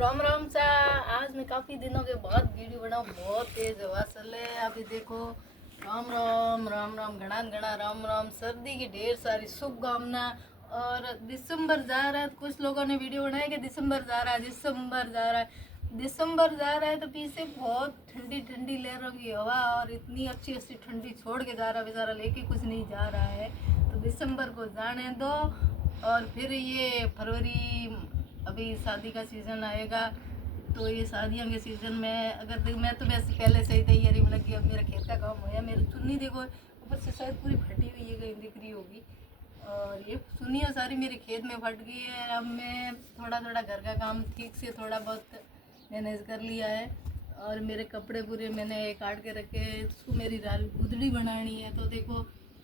राम राम सा। आज मैं काफ़ी दिनों के बाद वीडियो बनाऊँ। बहुत तेज हवा चले अभी देखो। राम राम राम राम घना घना राम राम। सर्दी की ढेर सारी शुभकामना। और दिसंबर जा रहा है, कुछ लोगों ने वीडियो बनाया कि दिसंबर जा रहा है, दिसंबर जा रहा है, दिसंबर जा रहा है। तो पीछे बहुत ठंडी ठंडी लहरों की हवा और इतनी अच्छी अच्छी ठंडी छोड़ के जा रहा है बेचारा, लेके कुछ नहीं जा रहा है। तो दिसंबर को जाने दो। और फिर ये फरवरी अभी शादी का सीज़न आएगा। तो ये शादियों के सीज़न में अगर मैं तो वैसे पहले से ही तैयारी में लगी। अब मेरा खेत का काम होया, मेरी चुन्नी देखो ऊपर से शायद पूरी फटी हुई है, कहीं दिख रही होगी। और ये चुन्नियाँ सारी मेरे खेत में फट गई है। अब मैं थोड़ा थोड़ा घर का काम ठीक से थोड़ा बहुत मैनेज कर लिया है। और मेरे कपड़े पूरे मैंने काट के रखे। इसको मेरी गुदड़ी बनानी है। तो देखो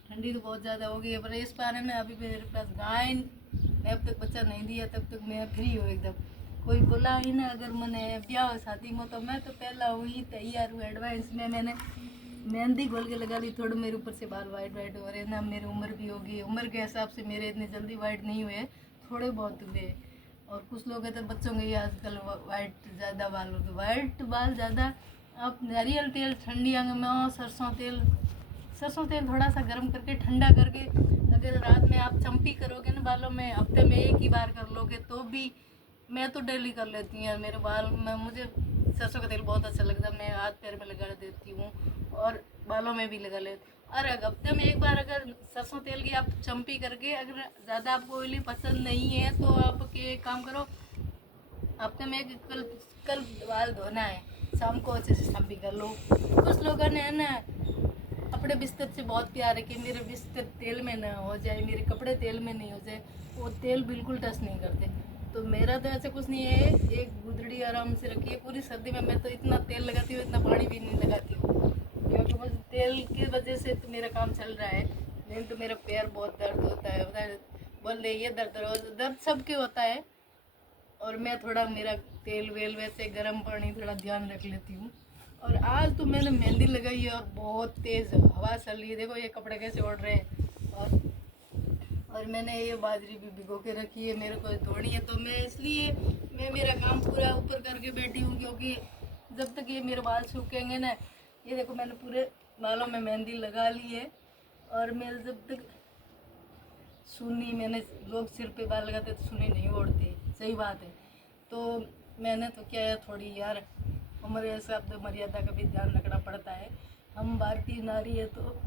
ठंडी तो बहुत ज़्यादा हो गई है, पर इस बारे में अभी मेरे पास गाय ने अब तक बच्चा नहीं दिया, तब तक मैं फ्री हूँ एकदम। कोई बोला ही ना अगर मैंने ब्याह शादी में, तो मैं तो पहला हुई तैयार हूँ। एडवांस में मैंने मेहंदी घोल के लगा ली। थोड़े मेरे ऊपर से बाल वाइट वाइट हो रहे हैं ना, मेरी उम्र भी होगी। उम्र के हिसाब से मेरे इतने जल्दी वाइट नहीं हुए, थोड़े बहुत हुए। और कुछ लोग हैं तो बच्चों के ही आजकल वाइट ज़्यादा बाल होते, वाइट बाल ज़्यादा। आप नारियल तेल ठंडी आंग में, सरसों तेल थोड़ा सा गर्म करके ठंडा करके अगर रात में आप चम्पी करोगे ना बालों में, हफ्ते में एक ही बार कर लोगे तो भी। मैं तो डेली कर लेती हूँ मेरे बाल में, मुझे सरसों का तेल बहुत अच्छा लगता है। मैं हाथ पैर में लगा देती हूँ और बालों में भी लगा लेती हूँ। और हफ्ते में एक बार अगर सरसों तेल की आप चम्पी करके, अगर ज़्यादा आपको ऑयली पसंद नहीं है तो आप एक काम करो, हफ्ते में एक कल कल बाल धोना है, शाम को अच्छे से चम्पी कर लो। कुछ लोगों ने है ना अपने बिस्तर से बहुत प्यार है कि मेरे बिस्तर तेल में ना हो जाए, मेरे कपड़े तेल में नहीं हो जाए। वो तेल बिल्कुल टच नहीं करते। तो मेरा तो ऐसा कुछ नहीं है। एक गुदड़ी आराम से रखी है। पूरी सर्दी में मैं तो इतना तेल लगाती हूँ, इतना पानी भी नहीं लगाती हूँ, क्योंकि बस तेल की वजह से तो मेरा काम चल रहा है। नहीं तो मेरा पैर बहुत दर्द होता है, बोल रहे ये दर्द सबके होता है। और मैं थोड़ा मेरा तेल वेल वैसे गर्म पानी थोड़ा ध्यान रख लेती हूँ। और आज तो मैंने मेहंदी लगाई है और बहुत तेज़ हवा चल रही है। देखो ये कपड़े कैसे उड़ रहे हैं। और मैंने ये बाजरी भी भिगो के रखी है, मेरे को धोनी है। तो मैं इसलिए मैं मेरा काम पूरा ऊपर करके बैठी हूँ, क्योंकि जब तक ये मेरे बाल सूखेंगे ना, ये देखो मैंने पूरे बालों में मेहंदी लगा ली है। और मैं जब तक सुन्नी, मैंने लोग सिर पे बाल लगाते तो सुन्नी नहीं ओढ़ते, सही बात है। तो मैंने तो क्या है, थोड़ी यार हमारे शब्द मर्यादा का भी ध्यान रखना पड़ता है। हम भारतीय नारी है तो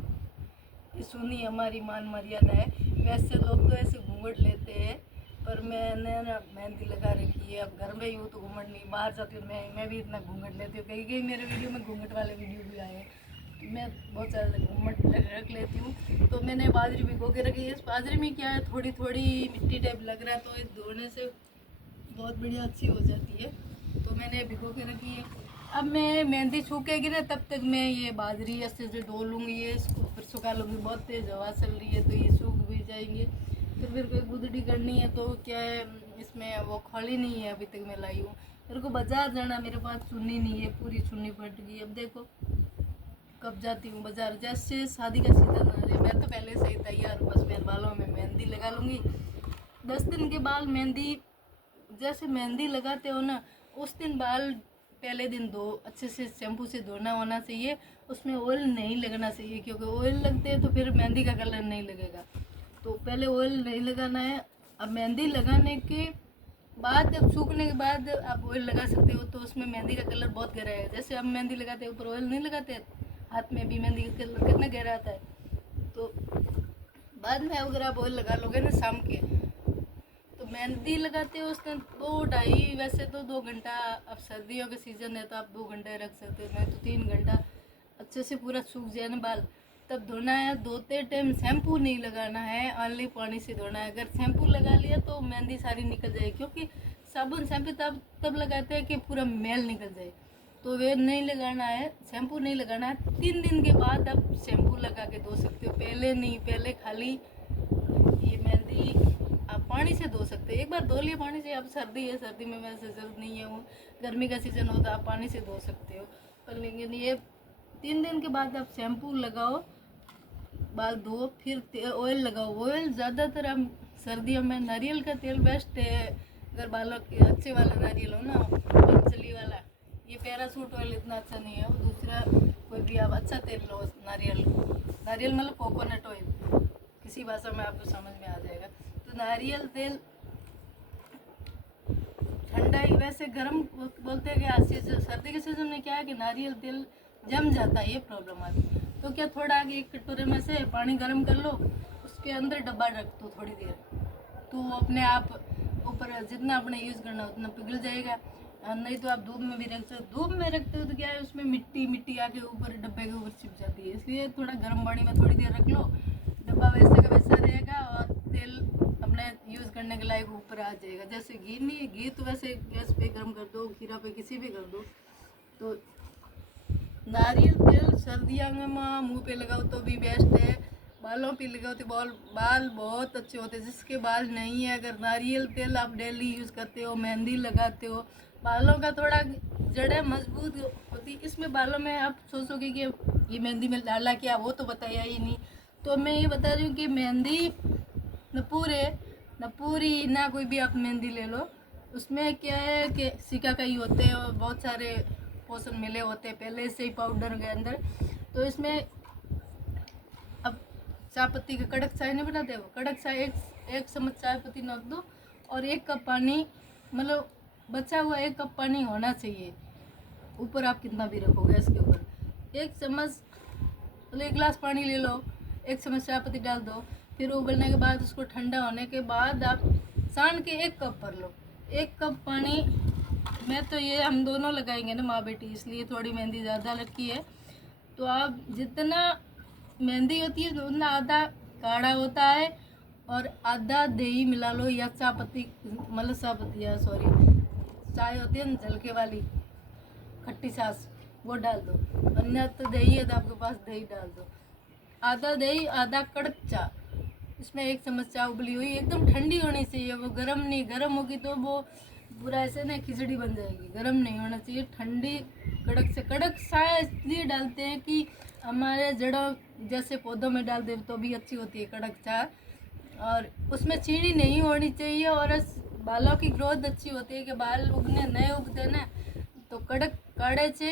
सुन्नी हमारी मान मर्यादा है। वैसे लोग तो ऐसे घूंघट लेते हैं, पर मैंने ना मेहंदी लगा रखी है। अब घर में ही हूँ तो घूंघट नहीं, बाहर जाती हूँ मैं भी इतना घूंघट लेती हूँ। कहीं कहीं मेरे वीडियो में घूंघट वाले वीडियो भी आए हैं, मैं बहुत ज़्यादा घूमट रख लेती हूँ। तो मैंने बाजरी भिगो के रखी है। इस बाजरी में क्या है, थोड़ी थोड़ी मिट्टी टाइप लग रहा है, तो इस धोने से बहुत बढ़िया अच्छी हो जाती है। तो मैंने भिगो के रखी है। अब मैं मेहंदी सूखेगी ना, तब तक मैं ये बाजरी अच्छे से धो लूँगी, ये इसको फिर सुखा लूँगी। बहुत तेज़ हवा चल रही है तो ये सूख भी जाएंगे। फिर कोई गुदड़ी करनी है तो क्या है, इसमें वो खोली नहीं है, अभी तक मैं लाई हूँ। मेरे को बाजार जाना, मेरे पास चुन्नी नहीं है, पूरी चुन्नी फट गई। अब देखो कब जाती हूँ बाजार, जैसे शादी का सीज़न आ जाए। मैं तो पहले से ही तैयार हूँ, बस मैं बालों में मेहंदी लगा लूँगी। 10 दिन के बाद मेहंदी, जैसे मेहंदी लगाते हो ना, उस दिन बाल पहले दिन धो अच्छे से, शैम्पू से धोना होना चाहिए। उसमें ऑयल नहीं लगना चाहिए, क्योंकि ऑयल लगते हैं तो फिर मेहंदी का कलर नहीं लगेगा। तो पहले ऑयल नहीं लगाना है। अब मेहंदी लगाने के बाद, जब सूखने के बाद आप ऑयल लगा सकते हो, तो उसमें मेहंदी का कलर बहुत गहरा है। जैसे हम मेहंदी लगाते हैं ऊपर ऑयल नहीं लगाते, हाथ में भी मेहंदी का कलर कितना गहरा आता है। तो बाद में अगर आप ऑयल लगा लोगे ना शाम के, तो मेहंदी लगाते हो उस दिन 2 ढाई, वैसे तो 2 घंटा, अब सर्दियों का सीज़न है तो आप 2 घंटे रख सकते हो, मैं तो 3 घंटा अच्छे से पूरा सूख जाए ना बाल, तब धोना है। धोते टाइम शैम्पू नहीं लगाना है, ऑनली पानी से धोना है। अगर शैम्पू लगा लिया तो मेहंदी सारी निकल जाएगी, क्योंकि साबुन शैम्पू तब लगाते हैं कि पूरा मैल निकल जाए। तो वे नहीं लगाना है, शैम्पू नहीं लगाना है। 3 दिन के बाद आप शैम्पू लगा के धो सकते हो, पहले नहीं। पहले खाली ये मेहंदी आप पानी से धो सकते हो, एक बार धो लिया पानी से। अब सर्दी है, सर्दी में वैसे ज़रूरत नहीं है, वो गर्मी का सीज़न हो तो आप पानी से धो सकते हो। पर लेकिन ये 3 दिन के बाद आप शैम्पू लगाओ, बाल धो, फिर ऑयल लगाओ। ऑयल ज़्यादातर हम सर्दियों में नारियल का तेल बेस्ट है, अगर बालों के अच्छे वाला नारियल हो ना, पंचली वाला, ये पैरासूट ऑयल इतना अच्छा नहीं है, वो दूसरा कोई भी आप अच्छा तेल लो, नारियल, नारियल मतलब कोकोनट ऑयल, किसी भाषा में आपको समझ में आ जाएगा। तो नारियल तेल ठंडा ही, वैसे गर्म बोलते हैं कि सर्दी के सीजन में क्या है कि नारियल तेल जम जाता है, ये प्रॉब्लम आती है। तो क्या थोड़ा आगे एक कटोरे में से पानी गर्म कर लो, उसके अंदर डब्बा रख दो थोड़ी देर, तो वो अपने आप ऊपर जितना अपने यूज़ करना उतना पिघल जाएगा। नहीं तो आप धूप में भी रख सकते, धूप में रखते हो तो क्या है उसमें मिट्टी मिट्टी आके ऊपर डब्बे के ऊपर छिप जाती है, इसलिए थोड़ा गर्म पानी में थोड़ी देर रख लो, डब्बा वैसे का वैसा रहेगा और तेल अपने यूज़ करने के लायक ऊपर आ जाएगा। जैसे घी नहीं, घी तो वैसे गैस पे गर्म कर दो, खीरा पे किसी भी कर दो। तो नारियल तेल सर्दियों में मुँह पे लगाओ तो भी बेस्ट है, बालों पे लगाओ तो बाल बहुत अच्छे होते हैं। जिसके बाल नहीं है, अगर नारियल तेल आप डेली यूज़ करते हो, मेहंदी लगाते हो, बालों का थोड़ा जड़ें मजबूत होती, इसमें बालों में आप सोचोगे कि ये मेहंदी में डाला क्या, वो तो बताया ही नहीं। तो मैं ये बता रही हूँ कि मेहंदी न पूरी ना कोई भी आप मेहंदी ले लो, उसमें क्या है कि सिका कई होते हैं और बहुत सारे पोषण मिले होते हैं पहले से ही पाउडर के अंदर। तो इसमें अब चाय पत्ती का कड़क चाय नहीं बनाते, वो कड़क चाय एक चम्मच चाय पत्ती नोक दो और 1 कप पानी, मतलब बचा हुआ 1 कप पानी होना चाहिए, ऊपर आप कितना भी रखो गैस के ऊपर। 1 चम्मच मतलब 1 गिलास पानी ले लो, 1 चम्मच चाय पत्ती डाल दो, फिर उबलने के बाद उसको ठंडा होने के बाद आप सान के 1 कप भर लो। 1 कप पानी मैं तो ये हम दोनों लगाएंगे ना माँ बेटी, इसलिए थोड़ी मेहंदी ज़्यादा रखी है। तो आप जितना मेहंदी होती है उतना आधा काढ़ा होता है और आधा दही मिला लो, या चाय पत्ती मतलब चाय पत्ती या सॉरी चाय होती है ना झलके वाली खट्टी छाछ, वो डाल दो, अन्य तो दही है तो आपके पास दही डाल दो, आधा दही आधा कड़क चाय। इसमें 1 चम्मच चाय उबली हुई एकदम ठंडी होनी चाहिए, वो गर्म नहीं, गर्म होगी तो वो पूरा ऐसे ना खिचड़ी बन जाएगी, गर्म नहीं होना चाहिए, ठंडी कड़क से कड़क चाय इसलिए डालते हैं कि हमारे जड़ों जैसे पौधों में डाल दे तो भी अच्छी होती है कड़क चाय, और उसमें चीनी नहीं होनी चाहिए, और बालों की ग्रोथ अच्छी होती है कि बाल उगने नए उगते ना, तो कड़क काढ़े से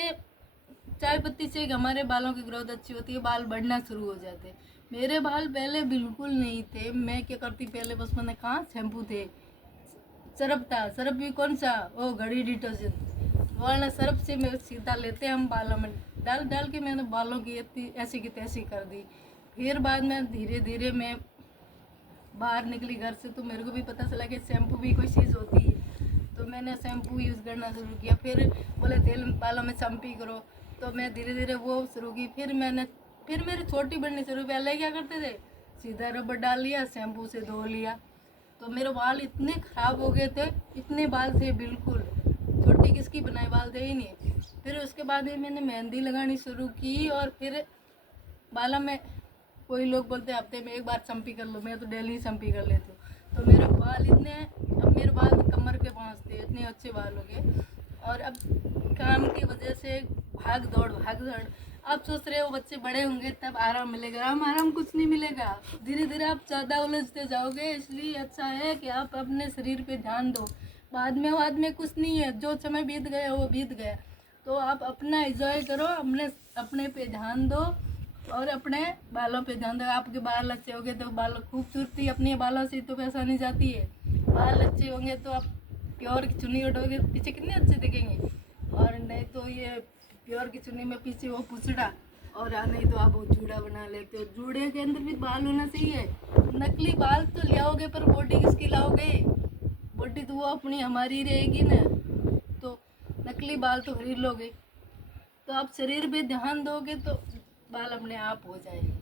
चाय पत्ती से हमारे बालों की ग्रोथ अच्छी होती है, बाल बढ़ना शुरू हो जाते हैं। मेरे बाल पहले बिल्कुल नहीं थे, मैं क्या करती पहले बस मैंने कहा शैम्पू थे, सरफ था, सरफ भी कौन सा, वो घड़ी डिटर्जेंट वाला सरफ से मैं सीधा लेते हम बालों में डाल डाल के मैंने बालों की इतनी ऐसी की तैसी कर दी। फिर बाद में धीरे धीरे मैं बाहर निकली घर से तो मेरे को भी पता चला कि शैम्पू भी कोई चीज़ होती है, तो मैंने शैम्पू यूज़ करना शुरू किया। फिर बोले तेल बालों में चम्पी करो, तो मैं धीरे धीरे वो शुरू की। फिर मेरी छोटी बननी शुरू, पहले क्या करते थे सीधा रबर डाल लिया, शैम्पू से धो लिया, तो मेरे बाल इतने ख़राब हो गए थे, इतने बाल थे बिल्कुल, छोटी किसकी बनाए बाल थे ही नहीं। फिर उसके बाद मैंने मेहंदी लगानी शुरू की, और फिर बालों में कोई लोग बोलते हैं हफ्ते में 1 बार चम्पी कर लो, मैं तो डेली चम्पी कर लेती हूँ। तो मेरे बाल इतने, अब मेरे बाल कमर पे पहुँचते, इतने अच्छे बाल हो गए। और अब काम की वजह से भाग दौड़ आप सोच रहे हो बच्चे बड़े होंगे तब आराम मिलेगा, आराम कुछ नहीं मिलेगा, धीरे धीरे आप ज़्यादा उलझते जाओगे। इसलिए अच्छा है कि आप अपने शरीर पे ध्यान दो, बाद में कुछ नहीं है, जो समय बीत गया वो बीत गया। तो आप अपना एंजॉय करो, अपने पे ध्यान दो और अपने बालों पे ध्यान दो। आपके बाल अच्छे होंगे तो बाल खूबसूरती अपने बालों से तो पैसा नहीं जाती है, बाल अच्छे होंगे तो आप प्योर की चुन्नी उठोगे पीछे कितने अच्छे दिखेंगे, और नहीं तो ये प्योर की चुन्नी में पीछे वो पुछड़ा, और नहीं तो आप वो जूड़ा बना लेते हो, जूड़े के अंदर भी बाल होना चाहिए। नकली बाल तो ले आओगे पर बॉडी किसकी लाओगे, बॉडी तो वो अपनी हमारी रहेगी ना, तो नकली बाल तो खरीद लोगे। तो आप शरीर पे ध्यान दोगे तो बाल अपने आप हो जाएंगे।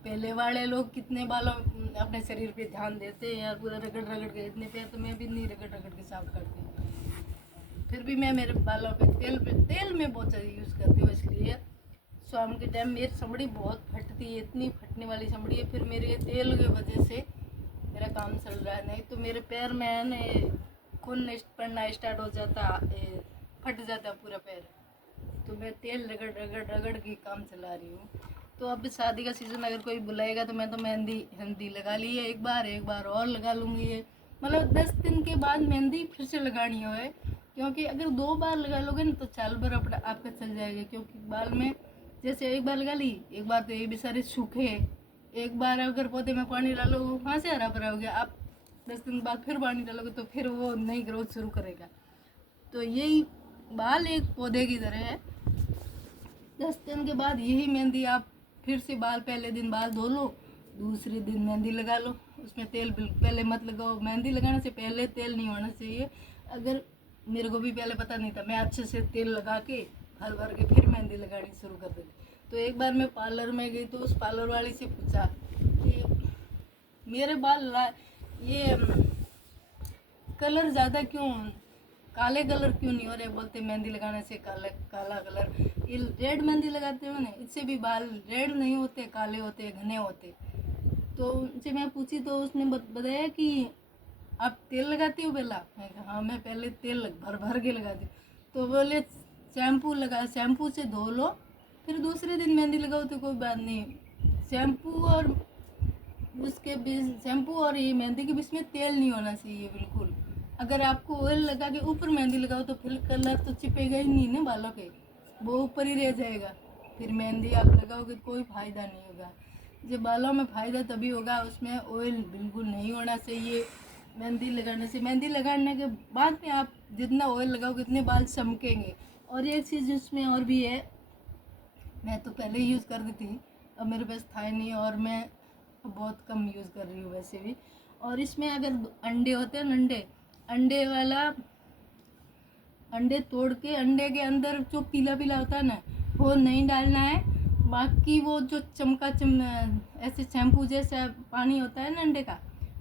पहले वाले लोग कितने बालों अपने शरीर पे ध्यान देते हैं यार, पूरा रगड़ रगड़ के, इतने पे तो मैं भी नहीं रगड़ रगड़ के साफ करती हूँ। फिर भी मैं मेरे बालों पे तेल में बहुत ज़्यादा यूज़ करती हूँ, इसलिए शाम के टाइम मेरी चमड़ी बहुत फटती है, इतनी फटने वाली चमड़ी है। फिर मेरे तेल की वजह से मेरा काम चल रहा है, नहीं तो मेरे पैर में खून पड़ना स्टार्ट हो जाता, फट जाता पूरा पैर। तो मैं तेल रगड़ रगड़ रगड़ के काम चला रही हूँ। तो अब शादी का सीज़न अगर कोई बुलाएगा तो मैं तो मेहंदी लगा ली है, एक बार और लगा लूँगी ये मतलब 10 दिन के बाद मेहंदी फिर से लगानी हो है, क्योंकि अगर 2 बार लगा लोगे ना तो साल भर अपना आपका चल जाएगा। क्योंकि बाल में जैसे एक बार लगा ली, एक बार तो ये भी सारे सूखे, एक बार अगर पौधे में पानी डालो वहाँ से हरा भरा हो गया, आप 10 दिन बाद फिर पानी डालोगे तो फिर वो नई ग्रोथ शुरू करेगा। तो यही बाल एक पौधे की तरह है। 10 दिन के बाद यही मेहंदी आप फिर से बाल, पहले दिन बाल धो लो, दूसरे दिन मेहंदी लगा लो। उसमें तेल पहले मत लगाओ, मेहंदी लगाने से पहले तेल नहीं होना चाहिए। अगर मेरे को भी पहले पता नहीं था, मैं अच्छे से तेल लगा के भर भर के फिर मेहंदी लगानी शुरू कर दी। तो एक बार मैं पार्लर में गई तो उस पार्लर वाली से पूछा कि मेरे बाल ये कलर ज़्यादा क्यों, काले कलर क्यों नहीं हो रहे? बोलते मेहंदी लगाने से काला कलर, ये रेड मेहंदी लगाते हो ना, इससे भी बाल रेड नहीं होते, काले होते, घने होते। तो उनसे मैं पूछी तो उसने बताया कि आप तेल लगाती हो पहला? मैं कहा हाँ, मैं पहले तेल भर भर के लगाती हूँ। तो बोले शैम्पू से धो लो, फिर दूसरे दिन मेहंदी लगाओ तो कोई बात नहीं। शैम्पू और ये मेहंदी के बीच में तेल नहीं होना चाहिए बिल्कुल। अगर आपको ऑयल लगा के ऊपर मेहंदी लगाओ तो फिर कलर तो चिपेगा ही नहीं ना बालों के, वो ऊपर ही रह जाएगा। फिर मेहंदी आप लगाओगे तो कोई फ़ायदा नहीं होगा। जब बालों में फ़ायदा तभी होगा, उसमें ऑयल बिल्कुल नहीं होना चाहिए मेहंदी लगाने से। मेहंदी लगाने के बाद में आप जितना ऑयल लगाओगे उतने बाल चमकेंगे। और एक चीज़ उसमें और भी है, मैं तो पहले यूज़ कर दी थी, अब मेरे पास था ही नहीं और मैं बहुत कम यूज़ कर रही हूँ वैसे भी। और इसमें अगर अंडे होते हैं, अंडे तोड़ के अंडे के अंदर जो पीला पीला होता है ना, वो नहीं डालना है। बाकी वो जो ऐसे शैम्पू जैसा पानी होता है ना अंडे का,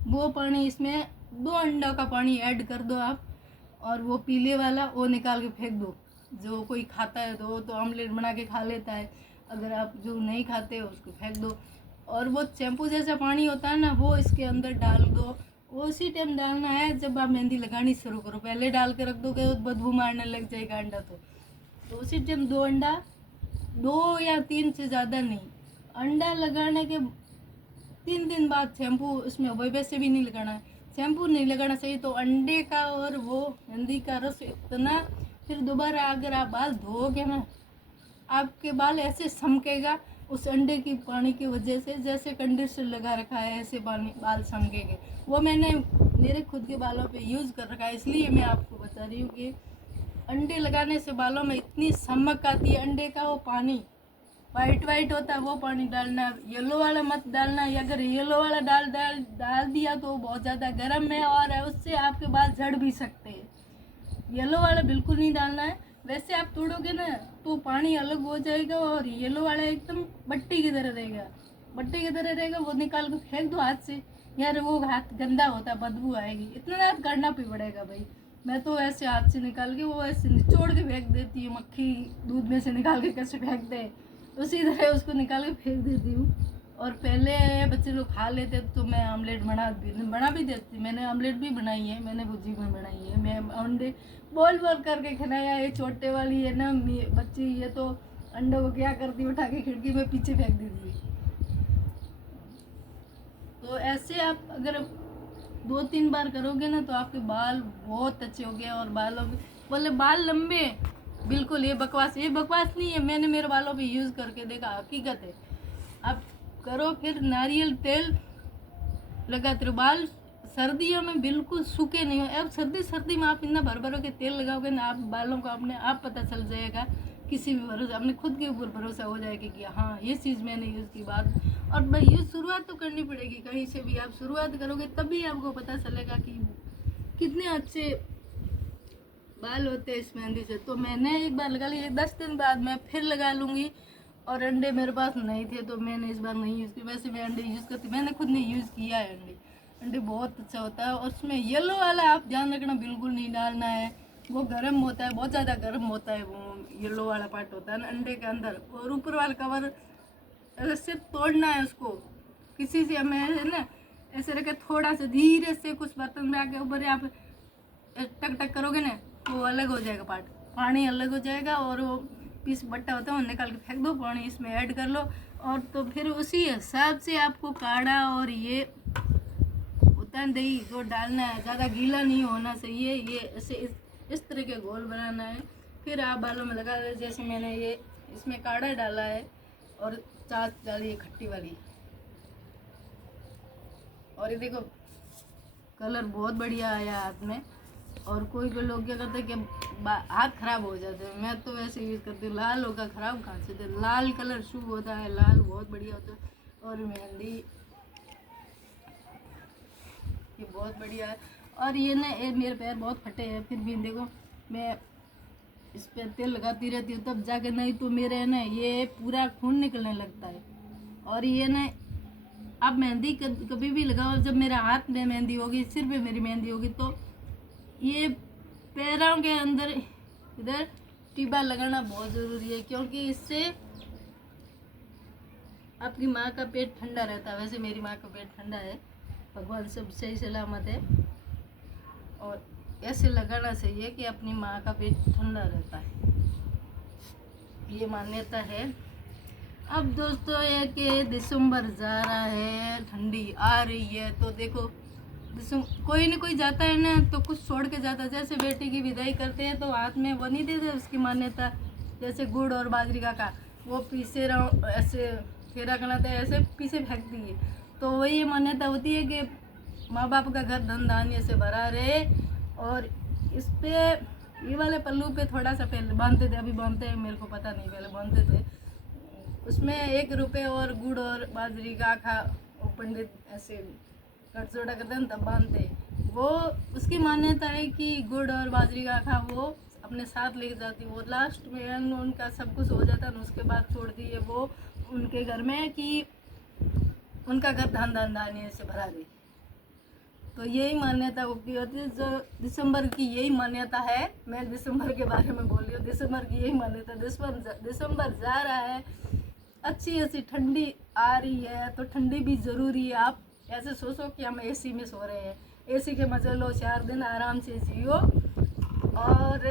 वो पानी इसमें 2 अंडों का पानी ऐड कर दो आप, और वो पीले वाला वो निकाल के फेंक दो। जो कोई खाता है तो वो तो ऑमलेट बना के खा लेता है, अगर आप जो नहीं खाते हो उसको फेंक दो। और वो शैम्पू जैसा पानी होता है ना, वो इसके अंदर डाल दो। वो उसी टाइम डालना है जब आप मेहंदी लगानी शुरू करो, पहले डाल के रख दोगे तो बदबू मारने लग जाएगा अंडा। तो उसी टाइम 2 अंडा, 2 या 3 से ज़्यादा नहीं। अंडा लगाने के 3 दिन बाद शैम्पू उसमें वैसे भी नहीं लगाना है, शैम्पू नहीं लगाना चाहिए। तो अंडे का और वो मेहंदी का रस इतना, फिर दोबारा अगर आप बाल धोओगे ना, आपके बाल ऐसे चमकेगा उस अंडे की पानी की वजह से, जैसे कंडीशनर लगा रखा है ऐसे बाल चमकेंगे। वो मैंने मेरे खुद के बालों पे यूज़ कर रखा है, इसलिए मैं आपको बता रही हूँ कि अंडे लगाने से बालों में इतनी चमक आती है। अंडे का वो पानी वाइट होता है, वो पानी डालना, येलो वाला मत डालना। अगर येलो वाला डाल दिया तो बहुत ज़्यादा गर्म है और उससे आपके बाल झड़ भी सकते हैं। येलो वाला बिल्कुल नहीं डालना है। वैसे आप तोड़ोगे ना तो पानी अलग हो जाएगा और येलो वाला एकदम बट्टी की तरह रहेगा, वो निकाल के फेंक दो हाथ से। यार वो हाथ गंदा होता है, बदबू आएगी, इतना हाथ करना भी पड़ेगा भाई। मैं तो ऐसे हाथ से निकाल के वो ऐसे निचोड़ के फेंक देती हूँ, मक्खी दूध में से निकाल के कैसे फेंकते हैं उसी तरह उसको निकाल के फेंक देती हूँ। और पहले बच्चे लोग खा लेते तो मैं आमलेट बना भी देती। मैंने आमलेट भी बनाई है, मैंने भुजी भी बनाई है, मैं अंडे बोल करके खिलाया। ये छोटे वाली है ना बच्ची, ये तो अंडों को क्या करती, उठा के खिड़की में पीछे फेंक देती है। तो ऐसे आप अगर 2-3 बार करोगे ना तो आपके बाल बहुत अच्छे हो गए। और बालों पे बोले बाल लंबे, बिल्कुल ये बकवास नहीं है, मैंने मेरे बालों पे यूज़ करके देखा, हकीकत है। आप करो, फिर नारियल तेल लगाते रहो। बाल सर्दियों में बिल्कुल सूखे नहीं हो। अब सर्दी में आप इतना भर के तेल लगाओगे ना, आप बालों को अपने आप पता चल जाएगा, किसी भी भरोसा, अपने खुद के ऊपर भरोसा हो जाएगा कि हाँ ये चीज़ मैंने यूज़ की बात। और ये शुरुआत तो करनी पड़ेगी, कहीं से भी आप शुरुआत करोगे तभी आपको पता चलेगा कि कितने अच्छे बाल होते हैं इस मेहंदी से। तो मैंने एक बार लगा ली, 10 दिन बाद मैं फिर लगा लूँगी। और अंडे मेरे पास नहीं थे तो मैंने इस बार नहीं यूज़ किया। वैसे मैं अंडे यूज़ करती, मैंने खुद नहीं यूज़ किया है अंडे बहुत अच्छा होता है। और उसमें येलो वाला आप ध्यान रखना, बिल्कुल नहीं डालना है, वो गर्म होता है, बहुत ज़्यादा गर्म होता है। वो येलो वाला पार्ट होता है ना अंडे के अंदर, और ऊपर वाला कवर ऐसे तोड़ना है उसको किसी से, हमें है ना ऐसे रखे, थोड़ा सा धीरे से कुछ बर्तन में आके ऊपर आप टक करोगे ना, वो अलग हो जाएगा, पानी अलग हो जाएगा। और वो पीस बट्टा होता है वो निकाल के फेंक दो, पानी इसमें ऐड कर लो। और तो फिर उसी हिसाब से आपको काढ़ा और ये होता ढक्कन दही जो डालना है, ज़्यादा गीला नहीं होना चाहिए। ये ऐसे इस तरह के घोल बनाना है। फिर आप बालों में लगा दे। जैसे मैंने ये इसमें काढ़ा डाला है और छाछ डाली है खट्टी वाली। और ये देखो कलर बहुत बढ़िया आया हाथ में। और कोई कोई लोग क्या करते हैं कि हाथ खराब हो जाते हैं, मैं तो वैसे यूज़ करती हूँ। लाल होगा खराब कहाँ से थे, लाल कलर शुभ होता है, लाल बहुत बढ़िया होता है। और मेहंदी ये बहुत बढ़िया है। और ये ना मेरे पैर बहुत फटे हैं, फिर भी देखो मैं इस पर तेल लगाती रहती हूँ, तब जाके, नहीं तो मेरे ना ये पूरा खून निकलने लगता है। और ये ना आप मेहंदी कभी भी लगाओ, जब मेरा हाथ में मेहंदी होगी, सिर पे मेरी मेहंदी होगी, तो ये पैरों के अंदर इधर टीबा लगाना बहुत ज़रूरी है, क्योंकि इससे आपकी माँ का पेट ठंडा रहता है। वैसे मेरी माँ का पेट ठंडा है, भगवान सब सही सलामत है। और ऐसे लगाना चाहिए कि अपनी माँ का पेट ठंडा रहता है, ये मान्यता है। अब दोस्तों ये कि दिसंबर जा रहा है, ठंडी आ रही है, तो देखो कोई ना कोई जाता है ना तो कुछ छोड़ के जाता है। जैसे बेटी की विदाई करते हैं तो हाथ में वो नहीं देते, उसकी मान्यता जैसे गुड़ और बाजरी का वो पीसे रहो, ऐसे फेरा कराते हैं, ऐसे पीछे फेंक दिए। तो वही मान्यता होती है कि माँ बाप का घर धन धान्य से भरा रहे। और इस पे ये वाले पल्लू पे थोड़ा सा पहले बांधते थे, अभी बांधते हैं मेरे को पता नहीं, पहले बांधते थे। उसमें 1 रुपये और गुड़ और बाजरी का आखा वो पंडित ऐसे कटजोड़ा करते हैं तब बांधते। वो उसकी मान्यता है कि गुड़ और बाजरी का आखा वो अपने साथ लेके जाती, वो लास्ट में उनका सब कुछ हो जाता है, उसके बाद छोड़ती है वो उनके घर में कि उनका घर धन धन धान्य से भरा रहे। तो यही मान्यता होती है, जो दिसंबर की यही मान्यता है। मैं दिसंबर के बारे में बोल रही हूँ, दिसंबर की यही मान्यता। दिसंबर जा रहा है, अच्छी ऐसी ठंडी आ रही है, तो ठंडी भी ज़रूरी है। आप ऐसे सोचो कि हम एसी में सो रहे हैं, एसी के मजे लो, 4 दिन आराम से जियो। और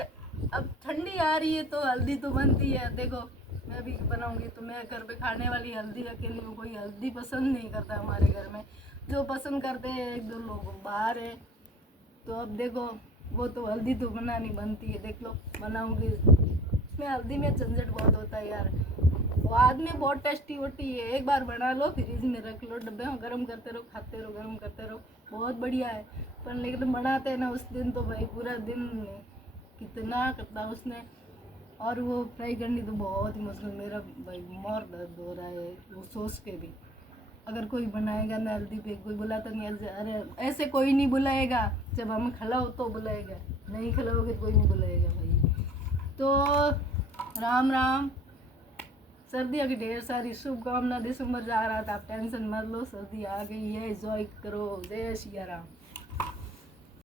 अब ठंडी आ रही है तो हल्दी तो बनती है। देखो मैं भी बनाऊंगी तो मैं घर पे खाने वाली हल्दी अकेली हूँ, कोई हल्दी पसंद नहीं करता हमारे घर में। जो पसंद करते हैं 1-2 लोग बाहर है। तो अब देखो वो तो हल्दी तो बनानी बनती है, देख लो बनाऊंगी। इसमें हल्दी में झंझट बहुत होता है यार, बाद में बहुत टेस्टी होती है। एक बार बना लो, फ्रिज में रख लो, डब्बे में गर्म करते रहो, खाते रहो, गर्म करते रहो, बहुत बढ़िया है। पर लेकिन बनाते हैं ना उस दिन तो भाई पूरा दिन कितना करता उसने। और वो फ्राई करनी तो बहुत ही मुश्किल, मेरा भाई मोर दर्द हो रहा है वो सोच के भी। अगर कोई बनाएगा ना हल्दी पे, कोई बुलाता नहीं, अरे ऐसे कोई नहीं बुलाएगा, जब हम खिलाओ तो बुलाएगा, नहीं खिलाओगे तो कोई नहीं बुलाएगा भाई। तो राम राम, सर्दियों की ढेर सारी शुभकामना। दिसंबर जा रहा था, आप टेंशन मत लो, सर्दी आ गई है, एंजॉय करो। जय सिया राम।